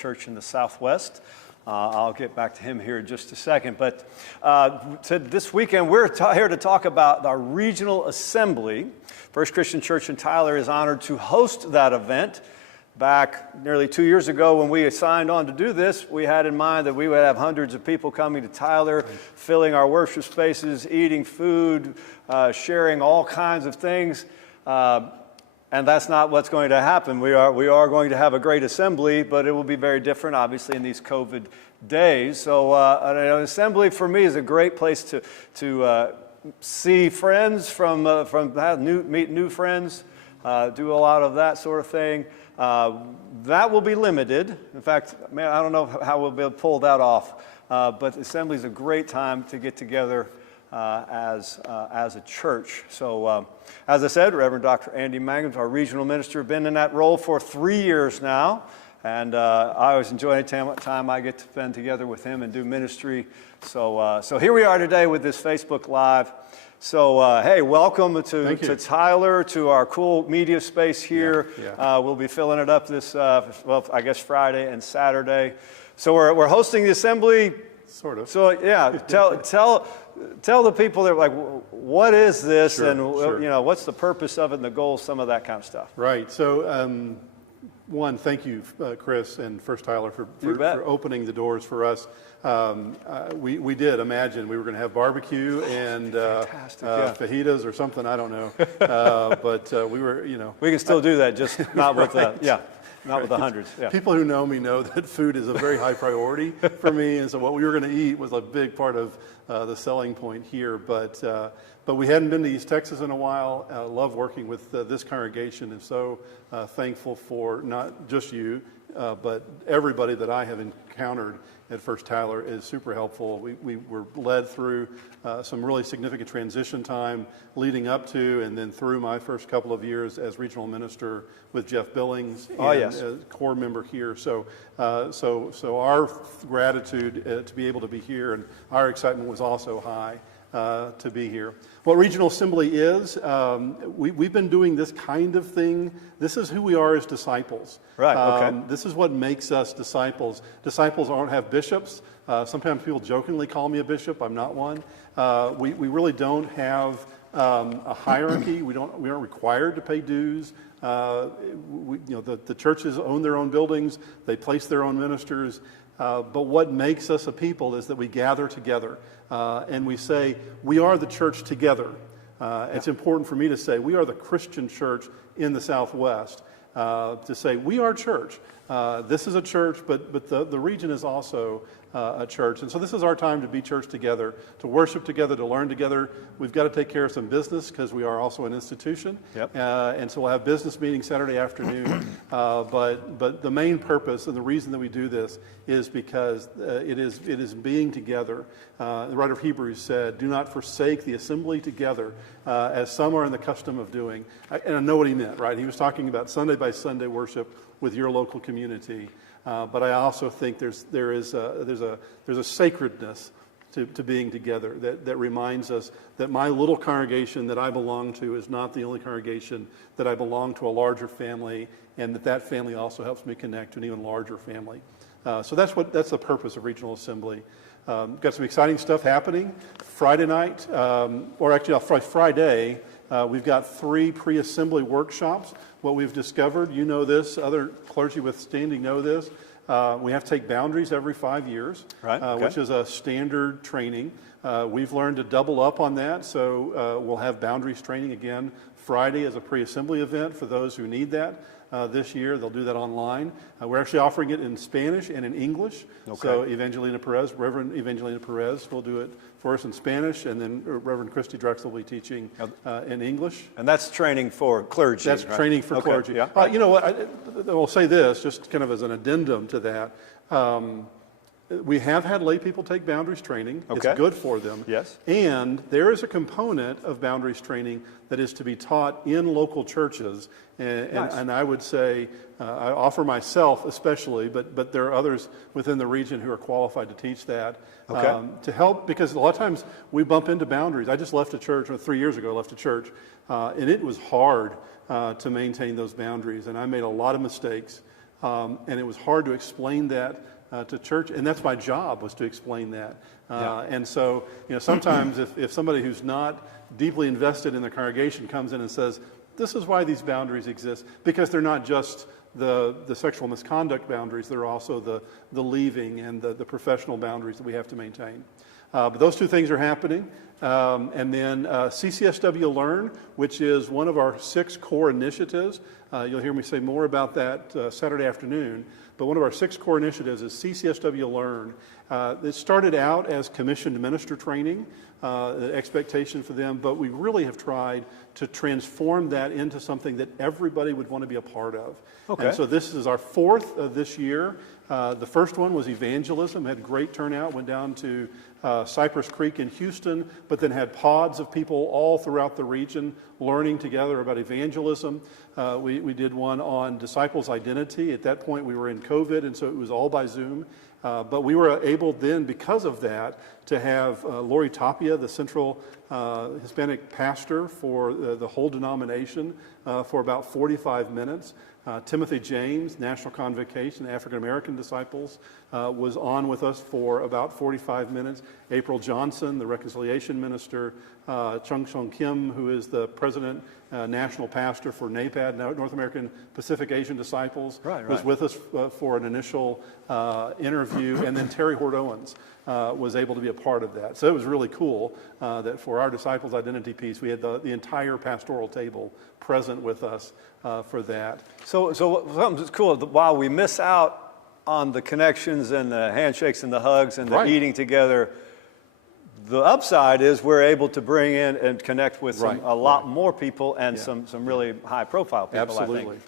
Church in the Southwest. I'll get back to him here in just a second. But this weekend, we're here to talk about our Regional Assembly. First Christian Church in Tyler is honored to host that event. Back nearly 2 years ago when we signed on to do this, we had in mind that we would have hundreds of people coming to Tyler, filling our worship spaces, eating food, sharing all kinds of things. And that's not what's going to happen. We are going to have a great assembly, but it will be very different, obviously, in these COVID days. So an assembly for me is a great place to see friends, meet new friends, do a lot of that sort of thing. That will be limited. In fact, man, I don't know how we'll be able to pull that off. But assembly is a great time to get together as a church. So, as I said, Reverend Dr. Andy Mangum, our regional minister, been in that role for 3 years now, and I always enjoy any time I get to spend together with him and do ministry. So here we are today with this Facebook Live. So, hey, welcome to Tyler, to our cool media space here. Yeah. We'll be filling it up this, I guess Friday and Saturday. So we're hosting the assembly. Sort of. So yeah, tell the people that like, what is this, and you know, what's the purpose of it and the goals, some of that kind of stuff. Right. So one, thank you, Chris and First Tyler for opening the doors for us. We did imagine we were going to have barbecue and fajitas or something. I don't know, but we were, you know, we can still do that, just not with not with the hundreds. Yeah. People who know me know that food is a very high priority for me, and so what we were going to eat was a big part of the selling point here. But we hadn't been to East Texas in a while. I love working with this congregation, and so thankful for not just you, but everybody that I have encountered at First Tyler is super helpful. We were led through some really significant transition time leading up to and then through my first couple of years as regional minister with Jeff Billings and a core member here. So our gratitude to be able to be here, and our excitement was also high to be here. What Regional Assembly is, we've been doing this kind of thing. This is who we are as disciples. Right, okay. This is what makes us disciples. Disciples don't have bishops. Sometimes people jokingly call me a bishop. I'm not one. We really don't have a hierarchy. We aren't required to pay dues. The churches own their own buildings. They place their own ministers. But what makes us a people is that we gather together and we say, we are the church together. It's important for me to say, we are the Christian church in the Southwest. To say, we are church. This is a church, but the region is also a church. And so this is our time to be church together, to worship together, to learn together. We've got to take care of some business because we are also an institution. Yep. And so we'll have business meetings Saturday afternoon. But the main purpose and the reason that we do this is because it is being together. The writer of Hebrews said, do not forsake the assembly together as some are in the custom of doing. And I know what he meant, right? He was talking about Sunday by Sunday worship with your local community. But I also think there's a sacredness to being together that reminds us that my little congregation that I belong to is not the only congregation, that I belong to a larger family, and that family also helps me connect to an even larger family. So that's the purpose of Regional Assembly. Got some exciting stuff happening. Friday night, Friday, we've got 3 pre-assembly workshops. What we've discovered, you know this, other clergy with standing know this, we have to take boundaries every 5 years, right, okay, which is a standard training. We've learned to double up on that, so we'll have boundaries training again Friday as a pre-assembly event for those who need that. This year, they'll do that online. We're actually offering it in Spanish and in English. Okay. So Reverend Evangelina Perez will do it for us in Spanish, and then Reverend Christy Drexel will be teaching in English. And that's training for clergy. That's right? Training for clergy. Yeah. You know what? I will say this, just kind of as an addendum to that. We have had lay people take boundaries training. Okay. It's good for them. Yes. And there is a component of boundaries training that is to be taught in local churches. And I would say, I offer myself especially, but there are others within the region who are qualified to teach that. Okay. To help, because a lot of times we bump into boundaries. I just left a church, 3 years ago I left a church, and it was hard to maintain those boundaries. And I made a lot of mistakes and it was hard to explain that to church, and that's my job, was to explain that. And so, sometimes if somebody who's not deeply invested in the congregation comes in and says, this is why these boundaries exist, because they're not just the sexual misconduct boundaries, they're also the leaving and the professional boundaries that we have to maintain. But those two things are happening. And then CCSW Learn, which is one of our 6 core initiatives. You'll hear me say more about that Saturday afternoon. But one of our 6 core initiatives is CCSW Learn. It started out as commissioned minister training, the expectation for them, but we really have tried to transform that into something that everybody would want to be a part of. Okay. And so this is our 4th of this year. The first one was evangelism, had great turnout, went down to Cypress Creek in Houston, but then had pods of people all throughout the region learning together about evangelism. We did one on disciples' identity. At that point, we were in COVID, and so it was all by Zoom. But we were able then, because of that, to have Lori Tapia, the central Hispanic pastor for the whole denomination, for about 45 minutes. Timothy James, National Convocation, African American Disciples, was on with us for about 45 minutes. April Johnson, the Reconciliation Minister, Chung Sung Kim, who is the President, National Pastor for NAPAD, North American Pacific Asian Disciples, was with us for an initial interview, and then Terry Hort Owens was able to be a part of that. So it was really cool that for our Disciples Identity piece, we had the entire pastoral table present with us for that. So something that's cool, while we miss out on the connections and the handshakes and the hugs and the eating together, the upside is we're able to bring in and connect with a lot more people and some really high-profile people, Absolutely.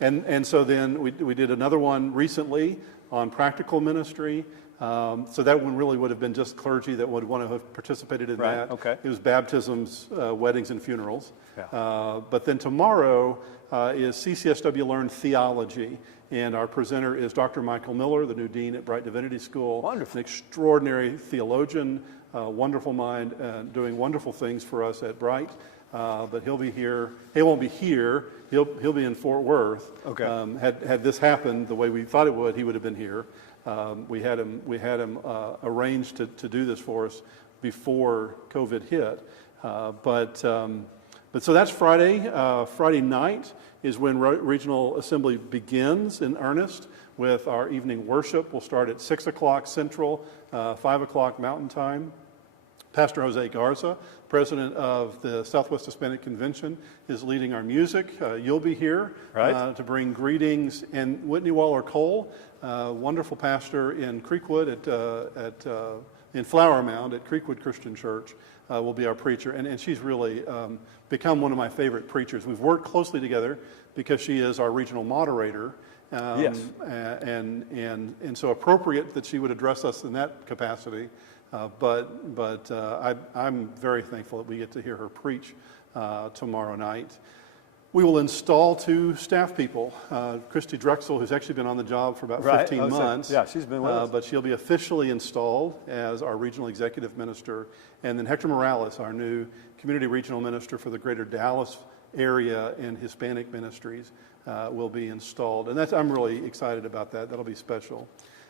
I think. And so then we did another one recently on practical ministry. So that one really would have been just clergy that would want to have participated in that. Okay. It was baptisms, weddings, and funerals. Yeah. But then tomorrow is CCSW Learn Theology. And our presenter is Dr. Michael Miller, the new dean at Bright Divinity School. Wonderful. An extraordinary theologian, wonderful mind, doing wonderful things for us at Bright. But he'll be here. He won't be here. He'll be in Fort Worth. Okay. Had this happened the way we thought it would, he would have been here. We had him arranged to do this for us before COVID hit. But so that's Friday. Friday night is when Regional Assembly begins in earnest with our evening worship. We'll start at 6 o'clock Central, 5 o'clock Mountain Time. Pastor Jose Garza, president of the Southwest Hispanic Convention, is leading our music. You'll be here to bring greetings. And Whitney Waller-Cole, wonderful pastor in Creekwood in Flower Mound at Creekwood Christian Church, will be our preacher. And she's really become one of my favorite preachers. We've worked closely together because she is our regional moderator. Yes. And so appropriate that she would address us in that capacity. But I'm very thankful that we get to hear her preach tomorrow night. We will install 2 staff people. Christy Drexel, who's actually been on the job for about 15 months. Yeah, she's been with us. But she'll be officially installed as our regional executive minister. And then Hector Morales, our new community regional minister for the greater Dallas area and Hispanic ministries, will be installed. And I'm really excited about that. That'll be special.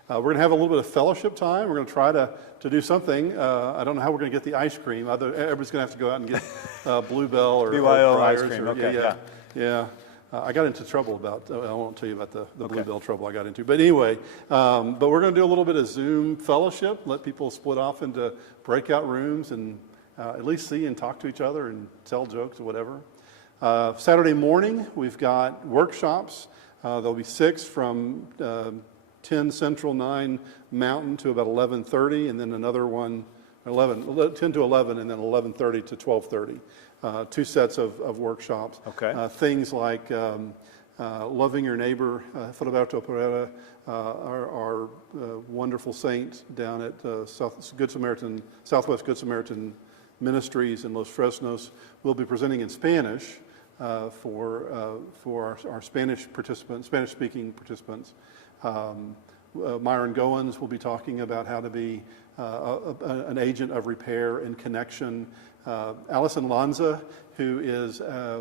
We're going to have a little bit of fellowship time. We're going to try to do something. I don't know how we're going to get the ice cream. Everybody's going to have to go out and get Bluebell or BYO or ice cream. Yeah. I got into trouble about, I won't tell you about the Bluebell trouble I got into. But anyway, but we're going to do a little bit of Zoom fellowship, let people split off into breakout rooms and at least see and talk to each other and tell jokes or whatever. Saturday morning, we've got workshops. There'll be 6 from 10 Central, 9 Mountain to about 11:30, and then another one, 10 to 11, and then 11:30 to 12:30. 2 sets of workshops. Okay. Things like loving your neighbor. Filiberto Pereira, our wonderful saint down at Southwest Good Samaritan Ministries in Los Fresnos, will be presenting in Spanish for our Spanish participants, Spanish-speaking participants. Myron Goins will be talking about how to be an agent of repair and connection. Allison Lanza, who is a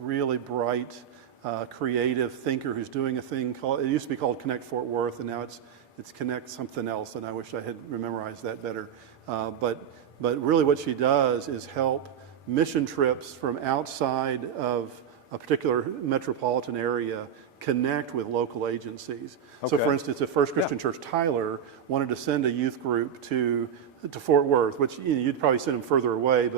really bright creative thinker who's doing a thing called, it used to be called Connect Fort Worth, and now it's Connect something else, and I wish I had memorized that better. But really what she does is help mission trips from outside of a particular metropolitan area connect with local agencies. So Okay. for instance, if First Christian Church Tyler wanted to send a youth group to Fort Worth, which you'd probably send them further away,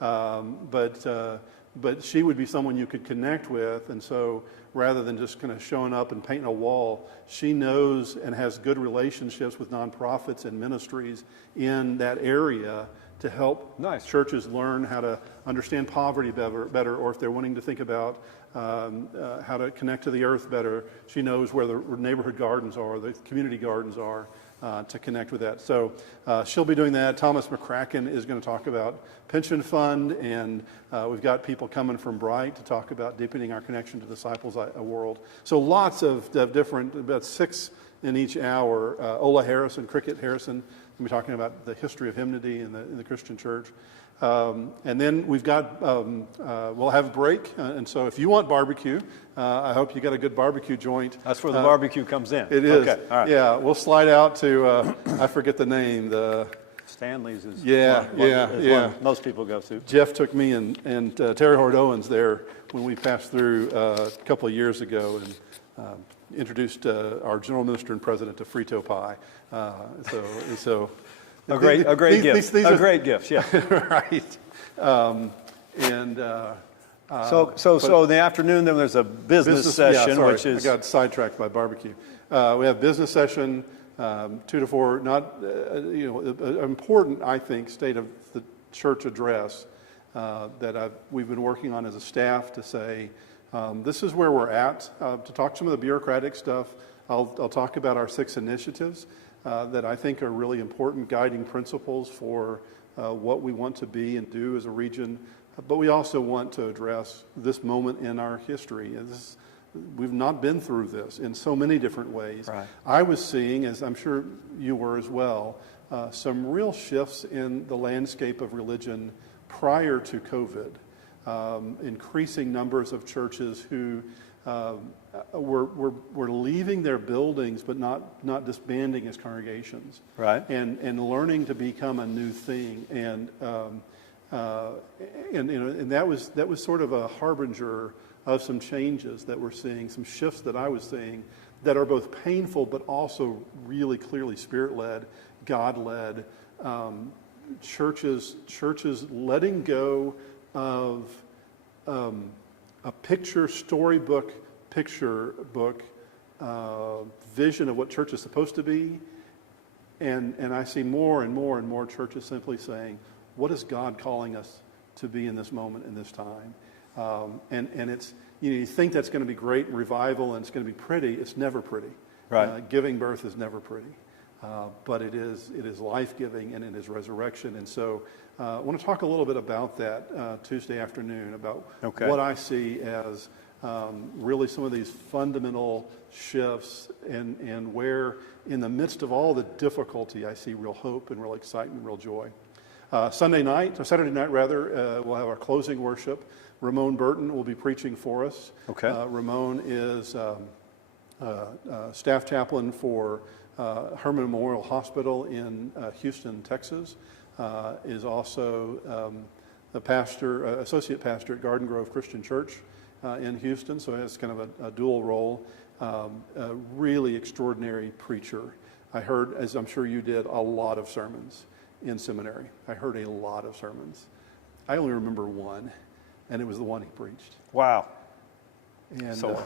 but she would be someone you could connect with. And so rather than just kind of showing up and painting a wall, she knows and has good relationships with nonprofits and ministries in that area to help churches learn how to understand poverty better, or if they're wanting to think about how to connect to the earth better, she knows where the neighborhood gardens are, the community gardens are, to connect with that. So she'll be doing that. Thomas McCracken is going to talk about pension fund, and we've got people coming from Bright to talk about deepening our connection to Disciples World. So lots of different, about 6 in each hour. Ola Harrison, Cricket Harrison, we'll be talking about the history of hymnody in the Christian church. And then we've got, we'll have a break. And so if you want barbecue, I hope you got a good barbecue joint. That's where the barbecue comes in. It is. Okay. All right. Yeah, we'll slide out to, I forget the name. Stanley's is one most people go to. Jeff took me and Terry Hord Owens there when we passed through a couple of years ago and introduced our general minister and president to Frito pie. So a great gift. These are great gifts. Yeah. Right. So in the afternoon, then there's a business session, which is. I got sidetracked by barbecue. We have business session 2 to 4. Not an important, I think, state of the church address that we've been working on as a staff to say this is where we're at. To talk some of the bureaucratic stuff, I'll talk about our 6 initiatives that I think are really important guiding principles for what we want to be and do as a region. But we also want to address this moment in our history. We've not been through this in so many different ways. Right. I was seeing, as I'm sure you were as well, some real shifts in the landscape of religion prior to COVID. Increasing numbers of churches who were leaving their buildings but not disbanding as congregations. Right. And learning to become a new thing. And that was sort of a harbinger of some changes that we're seeing, some shifts that I was seeing that are both painful but also really clearly Spirit-led, God-led. Churches letting go of a storybook picture book vision of what church is supposed to be, and I see more and more and more churches simply saying, what is God calling us to be in this moment, in this time? And it's, you think that's going to be great and revival and it's going to be pretty. It's never pretty. Right. Giving birth is never pretty. But it is life-giving and it is resurrection. And so I want to talk a little bit about that Tuesday afternoon, about what I see as really some of these fundamental shifts and where in the midst of all the difficulty I see real hope and real excitement, real joy. Saturday night, we'll have our closing worship. Ramon Burton will be preaching for us. Okay. Ramon is staff chaplain for Herman Memorial Hospital in Houston, Texas. Is also the associate pastor at Garden Grove Christian Church in Houston, so he has kind of a dual role. A really extraordinary preacher. I heard, as I'm sure you did, a lot of sermons in seminary. I heard a lot of sermons. I only remember one, and it was the one he preached. Wow. And, so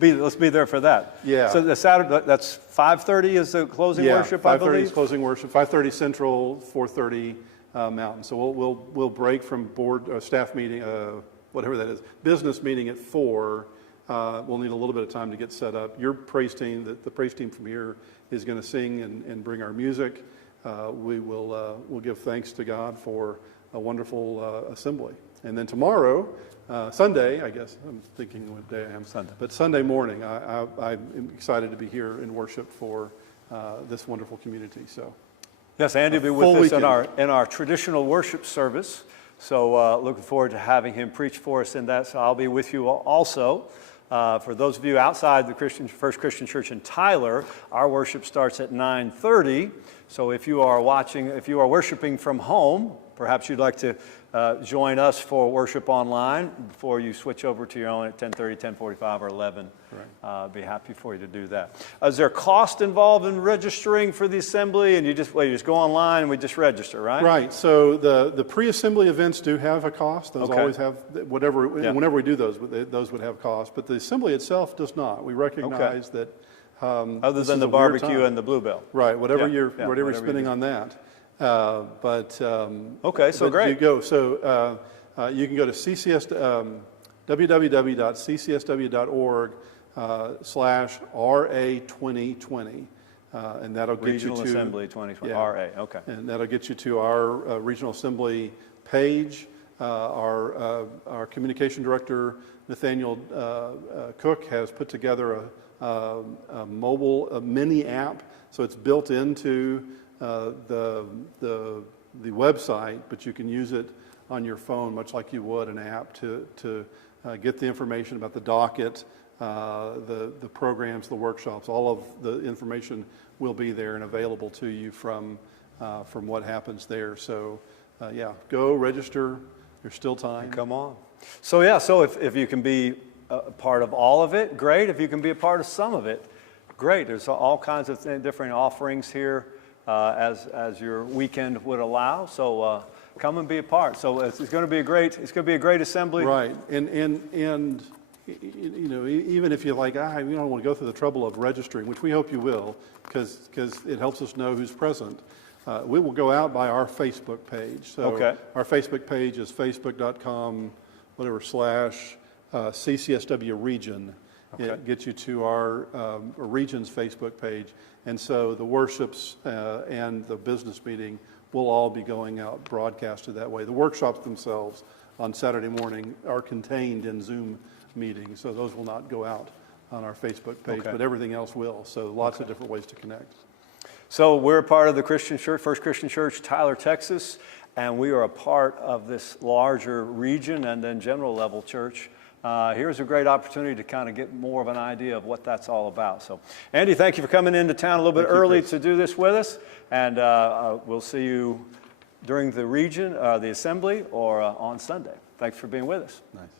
let's be there for that. Yeah. So the Saturday, that's 5:30 is the closing worship, I believe? 5:30 is closing worship, 5:30 Central, 4:30 Mountain. So we'll break from board staff meeting, whatever that is, business meeting at 4. We'll need a little bit of time to get set up. Your praise team, the praise team from here is going to sing and bring our music. We'll give thanks to God for a wonderful assembly. And then tomorrow, Sunday, I guess, I'm thinking what day I am. Sunday. But Sunday morning, I'm excited to be here in worship for this wonderful community. So, yes, Andy will be with us in our traditional worship service. So looking forward to having him preach for us in that. So I'll be with you also. For those of you outside the First Christian Church in Tyler, our worship starts at 9:30. So if you are worshiping from home, perhaps you'd like to join us for worship online before you switch over to your own at 10:30, 10:45, or 11. Right. Be happy for you to do that. Is there cost involved in registering for the assembly? And you just go online and we just register, right? Right. So the pre-assembly events do have a cost. Those Okay. always have Yeah. whenever we do those would have cost. But the assembly itself does not. We recognize that. Other this than is the a weird barbecue time. and the bluebell. Right. Whatever Yeah, whatever you're you spending do. on that. Okay, so but great. You go. So you can go to www.ccsw.org/RA2020, and that'll get Regional you to Assembly 2020, yeah. RA, okay. And that'll get you to our Regional Assembly page. Our communication director, Nathaniel Cook, has put together a mobile mini app. So it's built into the website, but you can use it on your phone, much like you would an app, to get the information about the docket, the programs, the workshops. All of the information will be there and available to you from what happens there. So yeah, go register. There's still time. Come on. So yeah, so if you can be a part of all of it, great. If you can be a part of some of it, great. There's all kinds of different offerings here as your weekend would allow. So come and be a part. So it's going to be a great assembly. Right, and you know, even if you're like, we don't want to go through the trouble of registering, which we hope you will, because it helps us know who's present. We will go out by our Facebook page. So Okay. Our Facebook page is facebook.com/CCSW Region. Okay. It gets you to our region's Facebook page. And so the worships and the business meeting will all be going out broadcasted that way. The workshops themselves on Saturday morning are contained in Zoom meetings, so those will not go out on our Facebook page, Okay. but everything else will. So lots of different ways to connect. So we're a part of the Christian Church, First Christian Church, Tyler, Texas, and we are a part of this larger region and then general level church. Here's a great opportunity to kind of get more of an idea of what that's all about. So, Andy, thank you for coming into town a little bit early to do this with us, and we'll see you during the assembly, or on Sunday. Thanks for being with us. Nice.